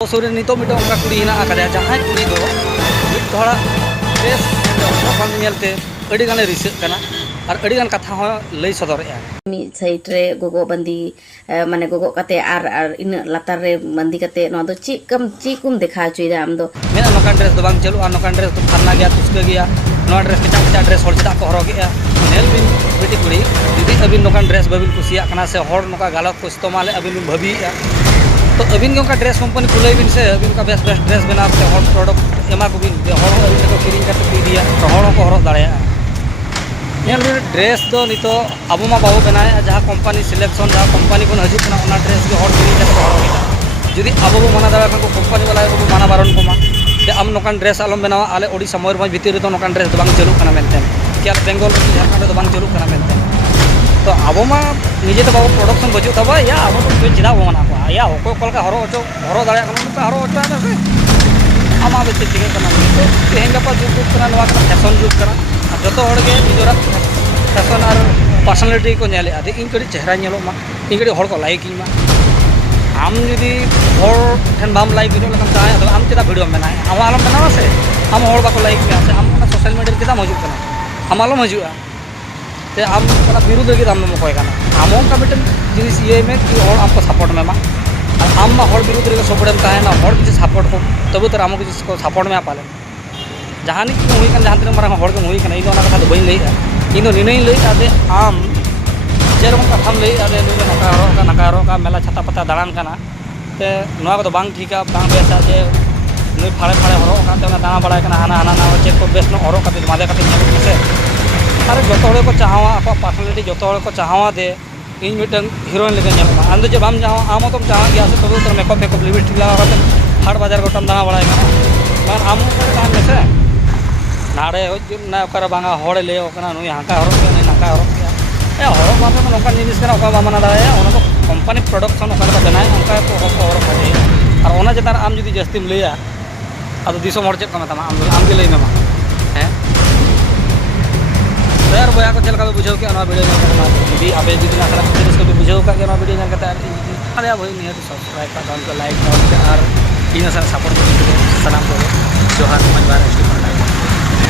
सूर्य नितो मिटो उनका कुड़ी हिना आकादे जहां कुड़ी दो मिट थोड़ा ड्रेस बांग नेलते अड़ी गाने रिसेट कना और अड़ी गान कथा हो लई सदरएआ मी साइड रे गोगो बंदी माने गोगो कते आर इन लातार रे बंदी कते नो दो चिकुम देखा चुइदा आम दो मेना नोकान ड्रेस दो बांग चलु आ नोकान ड्रेस तो फरना गया तुस्के गया नो ड्रेस कचा ड्रेस होर चदा को हरगेआ नेल बिन बेटी कुड़ी यदि अबिन नोकान ड्रेस बबिन कुसिया कना से होर नोका गलत को इस्तेमाल अबिन भबिया तो अबिन का ड्रेस कंपनी खुले बिन से अबिन का बेस्ट ड्रेस बना के हॉट प्रोडक्ट एमा को बिन हॉट अबिन को किरिंग करते पी दिया तो हॉट को हरक दाड़ेया नेल ड्रेस दो नितो अब मा बाबू बनाए जहाँ कंपनी सिलेक्शन जहाँ कंपनी को हजू ना ड्रेस के हॉट किरिंग करते हरक जुदी अब वो मना दाड़ा को कंपनी वाला को मना बारन को मा ते आम नोकान ड्रेस आलम बनावा आले ओडिशा मयूरभंज भितर तो नोकान ड्रेस दो बांग चलू कना मेनते क्या बेंगल झारखंड दो बांग चलू कना मेनते तो अब मा निजे तो बाबू प्रोडक्शन बचू तब या अब तो चेदा बो मना को या हको कल का हरो दाड़ा का हरो अचो से आमा बेचे चिके कना तो तेहें गपा जुग कना नवा का फैशन जुग कना जो तो हड़गे निजरा फैशन और पर्सनालिटी को नेले आदि इन कड़ी चेहरा नेलो मा इन कड़ी हड़ को लाइक मा आम जुदी हड़ ठेन बाम लाइक वीडियो लकम चाहे तो आम चेदा वीडियो बनाए आम आलम बनावा से आम हड़ बाको लाइक में से आम सोशल मीडिया चेदा मौजूद कना आम आलम हजुआ ते आम विरुद्ध लगे आम मकोय कना आम का मिटन जिनिस ये में कि हड़ आमको सपोर्ट में मा और आम मा हड़ विरुद्ध लगे सपोर्ट में ताहे ना हड़ किसी सपोर्ट को तब तो आम किसी को सपोर्ट में पाले जहानी को हुई कन जहां तीन मारा हड़ को हुई कन इन कथा तो बई लईआ इन निनई लईआ दे आम जेरकम कथाम लईआ दे नुई नका हरो का मेला छाता पता दाड़ान कना ते नोआ को बांग ठीका बांग बेसा जे नुई फाड़े हरो का ते दाणा बड़ाय कना हाना हाना ना चेक को बेस न हरो कते मादे कते नेल से अरे जो हड़ को चाहवा आप पर्सनालिटी जो हड़ को चाहवा दे इन मिटन हीरोइन लेके नेलमा आम जो बाम चाहवा आम तुम चाह गया से तब तो मेकअप फेकअप लिपस्टिक लगा कते हाट बाजार गोटम दाणा बड़ाय कना मान आम को तान में से नाड़े ना ओकर बांगा हड़ ले ओकना नुई हाका हरो के नहीं नाका हरो के ए हरो बाम तो नोका जिनिस कना ओका बामना दाए ओना तो कंपनी प्रोडक्शन ओका का बनाए ओका को हरो के और ओना जतार आम जुदी जस्तीम लेया आदो दिसो मोर चेक कमा आम के लई में हैं तो यार बया को चलका बुझाव के ना वीडियो करना यदि आबे जुदी ना खराब जिनिस को बुझाव का ना वीडियो करता अरे भाई नहीं तो सब्सक्राइब का डाउन को लाइक डाउन के और इन सपोर्ट को सलाम को जोहार समाज बार